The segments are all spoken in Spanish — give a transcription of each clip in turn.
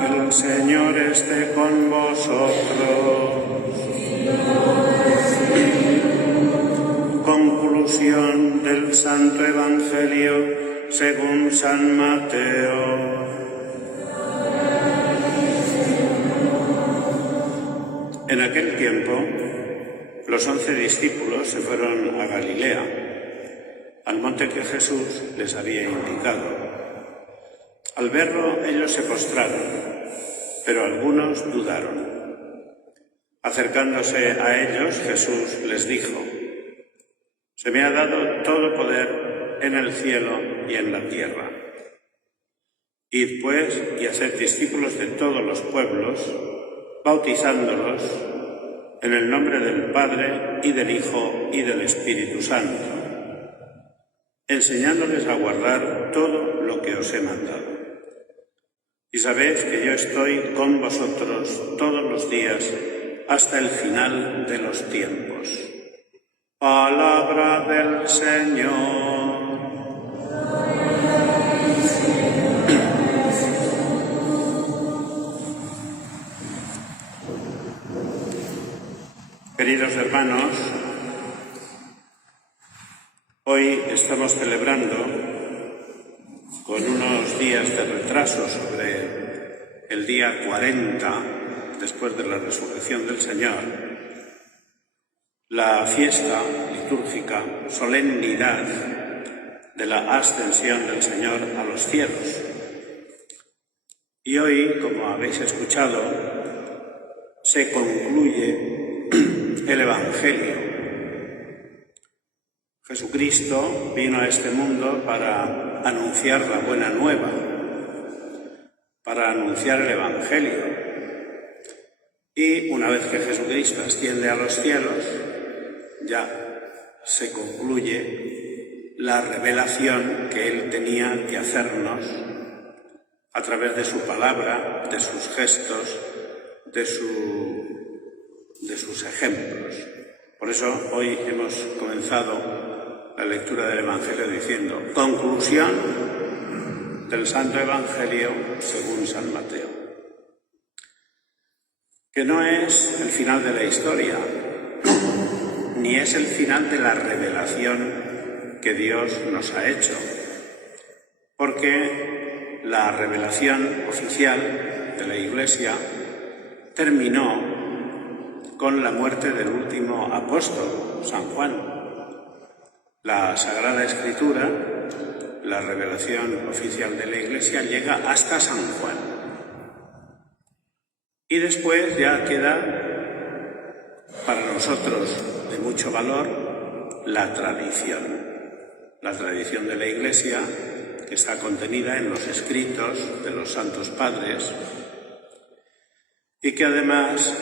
El Señor esté con vosotros. Conclusión del Santo Evangelio según San Mateo. En aquel tiempo, los 11 discípulos se fueron a Galilea, al monte que Jesús les había indicado. Al verlo, ellos se postraron, pero algunos dudaron. Acercándose a ellos, Jesús les dijo: «Se me ha dado todo poder en el cielo y en la tierra. Id pues y haced discípulos de todos los pueblos, bautizándolos en el nombre del Padre y del Hijo y del Espíritu Santo, enseñándoles a guardar todo lo que os he mandado. Y sabed que yo estoy con vosotros todos los días hasta el final de los tiempos». Palabra del Señor. Queridos hermanos, hoy estamos celebrando, con unos días de retraso sobre el día 40 después de la resurrección del Señor, la fiesta litúrgica, solemnidad de la ascensión del Señor a los cielos. Y hoy, como habéis escuchado, se concluye el Evangelio. Jesucristo vino a este mundo para anunciar la buena nueva, para anunciar el Evangelio. Y una vez que Jesucristo asciende a los cielos, ya se concluye la revelación que Él tenía que hacernos a través de su palabra, de sus gestos, de sus ejemplos. Por eso hoy hemos comenzado la lectura del Evangelio diciendo: conclusión del Santo Evangelio según San Mateo. Que no es el final de la historia, ni es el final de la revelación que Dios nos ha hecho, porque la revelación oficial de la Iglesia terminó con la muerte del último apóstol, San Juan. La Sagrada Escritura, la revelación oficial de la Iglesia, llega hasta San Juan. Y después ya queda para nosotros de mucho valor la tradición de la Iglesia, que está contenida en los escritos de los santos padres y que además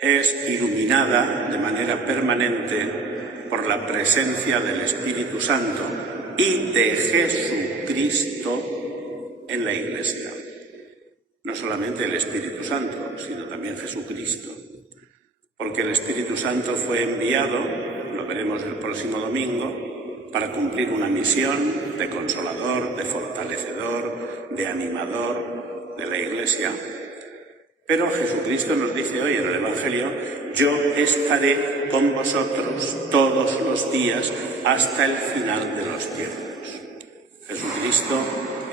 es iluminada de manera permanente por la presencia del Espíritu Santo y de Jesucristo en la Iglesia. No solamente el Espíritu Santo, sino también Jesucristo. Porque el Espíritu Santo fue enviado, lo veremos el próximo domingo, para cumplir una misión de consolador, de fortalecedor, de animador de la Iglesia. Pero Jesucristo nos dice hoy en el Evangelio: yo estaré con vosotros todos los días hasta el final de los tiempos. Jesucristo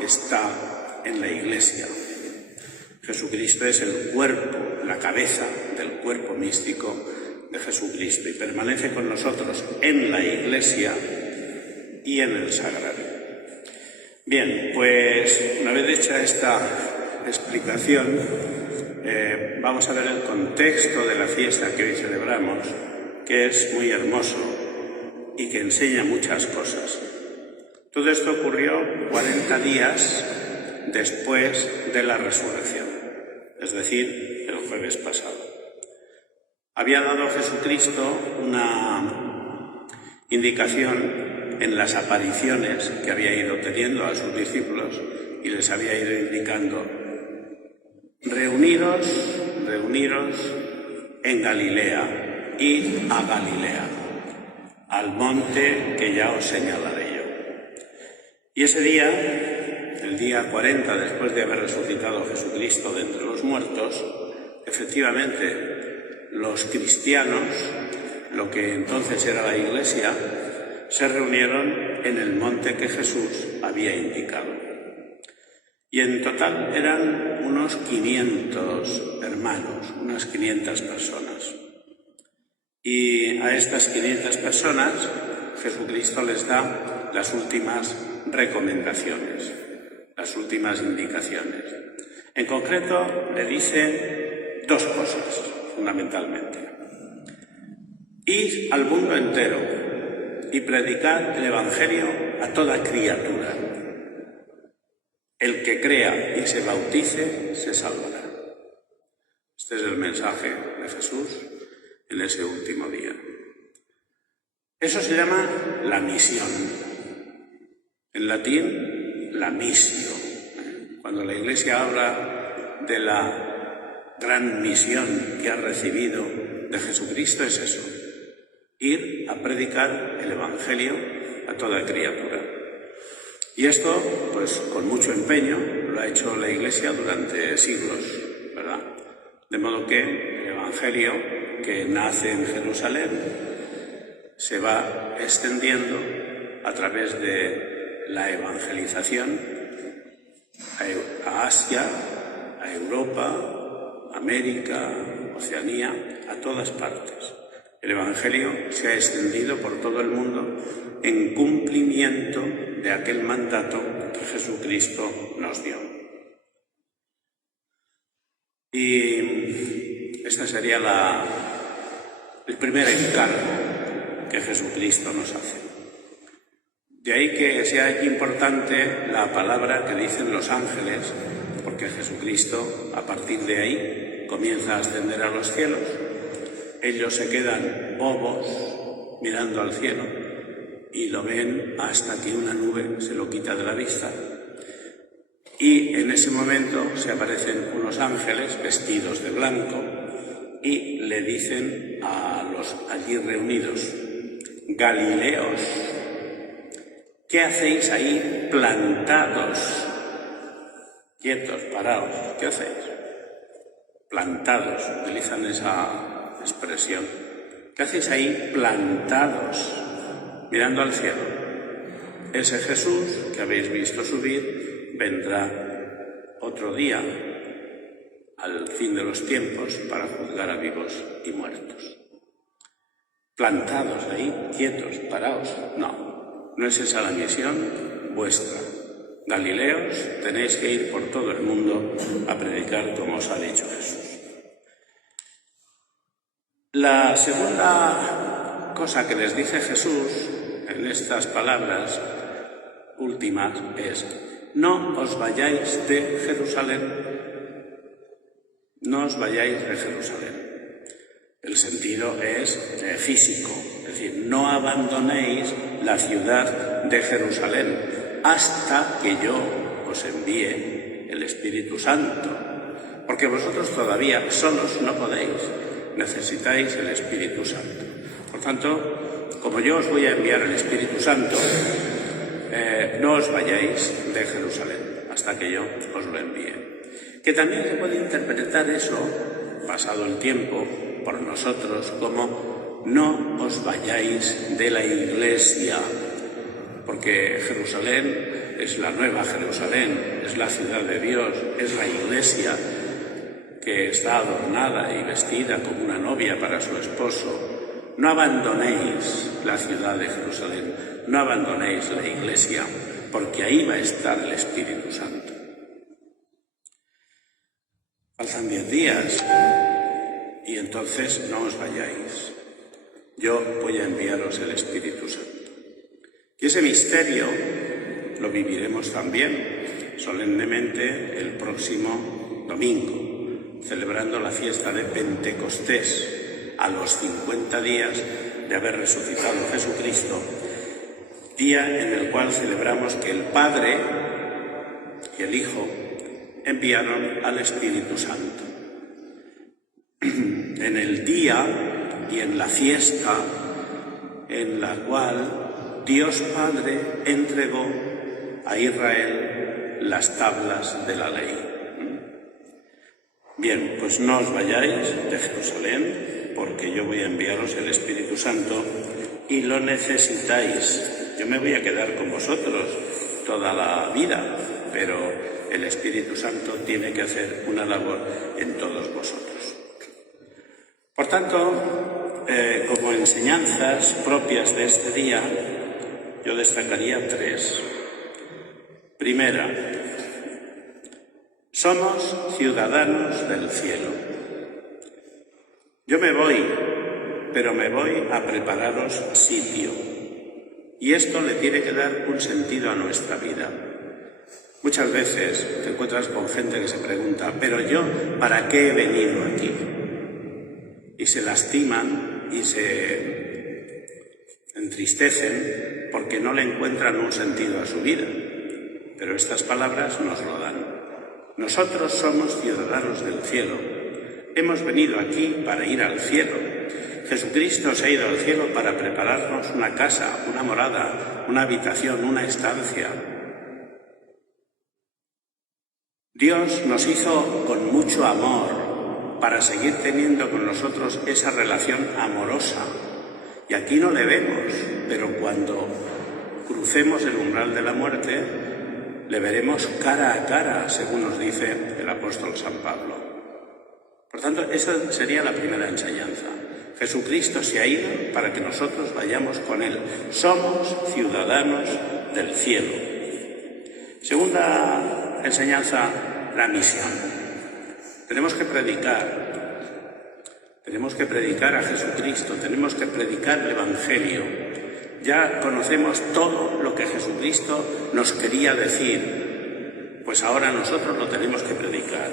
está en la Iglesia. Jesucristo es el cuerpo, la cabeza del cuerpo místico de Jesucristo y permanece con nosotros en la Iglesia y en el sagrario. Bien, pues una vez hecha esta explicación, vamos a ver el contexto de la fiesta que hoy celebramos, que es muy hermoso y que enseña muchas cosas. Todo esto ocurrió 40 días después de la resurrección, es decir, el jueves pasado. Había dado Jesucristo una indicación en las apariciones que había ido teniendo a sus discípulos y les había ido indicando: reuniros en Galilea, id a Galilea, al monte que ya os señalaré yo. Y ese día el día 40 después de haber resucitado Jesucristo de entre los muertos, efectivamente los cristianos, lo que entonces era la Iglesia, se reunieron en el monte que Jesús había indicado. Y en total eran unos 500 hermanos, unas 500 personas. Y a estas 500 personas Jesucristo les da las últimas recomendaciones, las últimas indicaciones. En concreto, le dice dos cosas, fundamentalmente. Id al mundo entero y predicad el Evangelio a toda criatura. El que crea y se bautice se salvará. Este es el mensaje de Jesús en ese último día. Eso se llama la misión. En latín, la missio. Cuando la Iglesia habla de la gran misión que ha recibido de Jesucristo, es eso: ir a predicar el Evangelio a toda criatura. Y esto, pues con mucho empeño, lo ha hecho la Iglesia durante siglos, ¿verdad? De modo que el Evangelio, que nace en Jerusalén, se va extendiendo a través de la evangelización a Asia, a Europa, América, Oceanía, a todas partes. El Evangelio se ha extendido por todo el mundo en cumplimiento de aquel mandato que Jesucristo nos dio. Y esta sería el primer encargo que Jesucristo nos hace. De ahí que sea importante la palabra que dicen los ángeles, porque Jesucristo, a partir de ahí, comienza a ascender a los cielos. Ellos se quedan bobos mirando al cielo y lo ven hasta que una nube se lo quita de la vista. Y en ese momento se aparecen unos ángeles vestidos de blanco y le dicen a los allí reunidos: Galileos, ¿qué hacéis ahí plantados? Quietos, paraos, ¿qué hacéis? Plantados, utilizan esa expresión. ¿Qué hacéis ahí plantados, mirando al cielo? Ese Jesús que habéis visto subir vendrá otro día, al fin de los tiempos, para juzgar a vivos y muertos. Plantados ahí, quietos, paraos. No, no es esa la misión vuestra. Galileos, tenéis que ir por todo el mundo a predicar como os ha dicho Jesús. La segunda cosa que les dice Jesús en estas palabras últimas es: no os vayáis de Jerusalén. No os vayáis de Jerusalén. El sentido es físico, es decir, no abandonéis la ciudad de Jerusalén hasta que yo os envíe el Espíritu Santo, porque vosotros todavía solos no podéis, necesitáis el Espíritu Santo. Por tanto, como yo os voy a enviar el Espíritu Santo, no os vayáis de Jerusalén hasta que yo os lo envíe. Que también se puede interpretar eso, pasado el tiempo, por nosotros como: no os vayáis de la Iglesia, porque Jerusalén es la nueva Jerusalén, es la ciudad de Dios, es la Iglesia que está adornada y vestida como una novia para su esposo. No abandonéis la ciudad de Jerusalén, no abandonéis la Iglesia, porque ahí va a estar el Espíritu Santo. Faltan 10 días y entonces no os vayáis. Yo voy a enviaros el Espíritu Santo. Y ese misterio lo viviremos también solemnemente el próximo domingo, celebrando la fiesta de Pentecostés, a los 50 días de haber resucitado Jesucristo, día en el cual celebramos que el Padre y el Hijo enviaron al Espíritu Santo. En el día y en la fiesta en la cual Dios Padre entregó a Israel las tablas de la ley. Bien, pues no os vayáis de Jerusalén, porque yo voy a enviaros el Espíritu Santo y lo necesitáis. Yo me voy a quedar con vosotros toda la vida, pero el Espíritu Santo tiene que hacer una labor en todos vosotros. Por tanto, como enseñanzas propias de este día, yo destacaría 3. Primera, somos ciudadanos del cielo. Yo me voy, pero me voy a prepararos sitio. Y esto le tiene que dar un sentido a nuestra vida. Muchas veces te encuentras con gente que se pregunta, ¿pero yo para qué he venido aquí? Y se lastiman y se entristecen porque no le encuentran un sentido a su vida. Pero estas palabras nos lo dan. Nosotros somos ciudadanos del cielo. Hemos venido aquí para ir al cielo. Jesucristo se ha ido al cielo para prepararnos una casa, una morada, una habitación, una estancia. Dios nos hizo con mucho amor para seguir teniendo con nosotros esa relación amorosa. Y aquí no le vemos, pero cuando crucemos el umbral de la muerte, le veremos cara a cara, según nos dice el apóstol San Pablo. Por tanto, esa sería la primera enseñanza. Jesucristo se ha ido para que nosotros vayamos con Él. Somos ciudadanos del cielo. Segunda enseñanza, la misión. Tenemos que predicar a Jesucristo, tenemos que predicar el Evangelio. Ya conocemos todo lo que Jesucristo nos quería decir, pues ahora nosotros lo tenemos que predicar.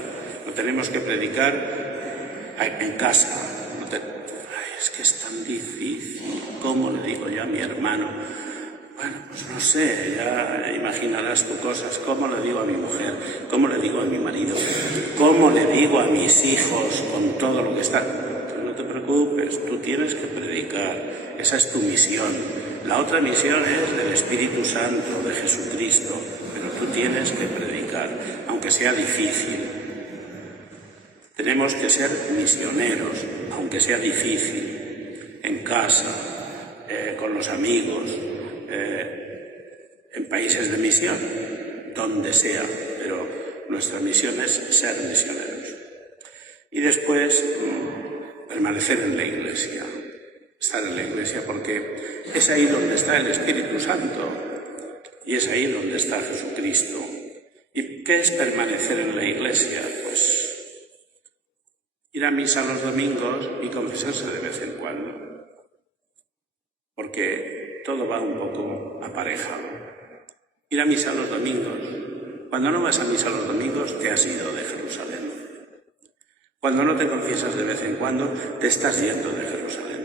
Lo tenemos que predicar en casa. Es que es tan difícil. ¿Cómo le digo yo a mi hermano? Bueno, pues no sé, ya imaginarás tú cosas. ¿Cómo le digo a mi mujer? ¿Cómo le digo a mi marido? ¿Cómo le digo a mis hijos con todo lo que está? Pero no te preocupes, tú tienes que predicar. Esa es tu misión. La otra misión es del Espíritu Santo, de Jesucristo. Pero tú tienes que predicar, aunque sea difícil. Tenemos que ser misioneros, aunque sea difícil, en casa, con los amigos, en países de misión, donde sea, pero nuestra misión es ser misioneros. Y después, permanecer en la Iglesia, estar en la Iglesia, porque es ahí donde está el Espíritu Santo y es ahí donde está Jesucristo. ¿Y qué es permanecer en la Iglesia? Pues ir a misa los domingos y confesarse de vez en cuando, porque todo va un poco aparejado. Ir a misa los domingos. Cuando no vas a misa los domingos, te has ido de Jerusalén. Cuando no te confiesas de vez en cuando, te estás yendo de Jerusalén.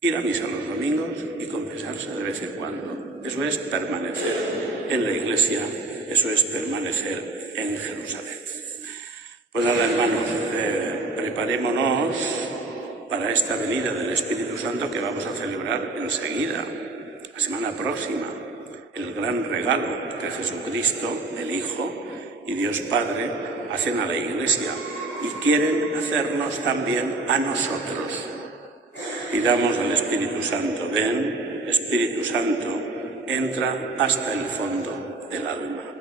Ir a misa los domingos y confesarse de vez en cuando. Eso es permanecer en la Iglesia, eso es permanecer en Jerusalén. Pues nada, hermanos, preparémonos para esta venida del Espíritu Santo que vamos a celebrar enseguida, la semana próxima, el gran regalo que Jesucristo, el Hijo y Dios Padre hacen a la Iglesia y quieren hacernos también a nosotros. Pidamos al Espíritu Santo, ven, Espíritu Santo, entra hasta el fondo del alma.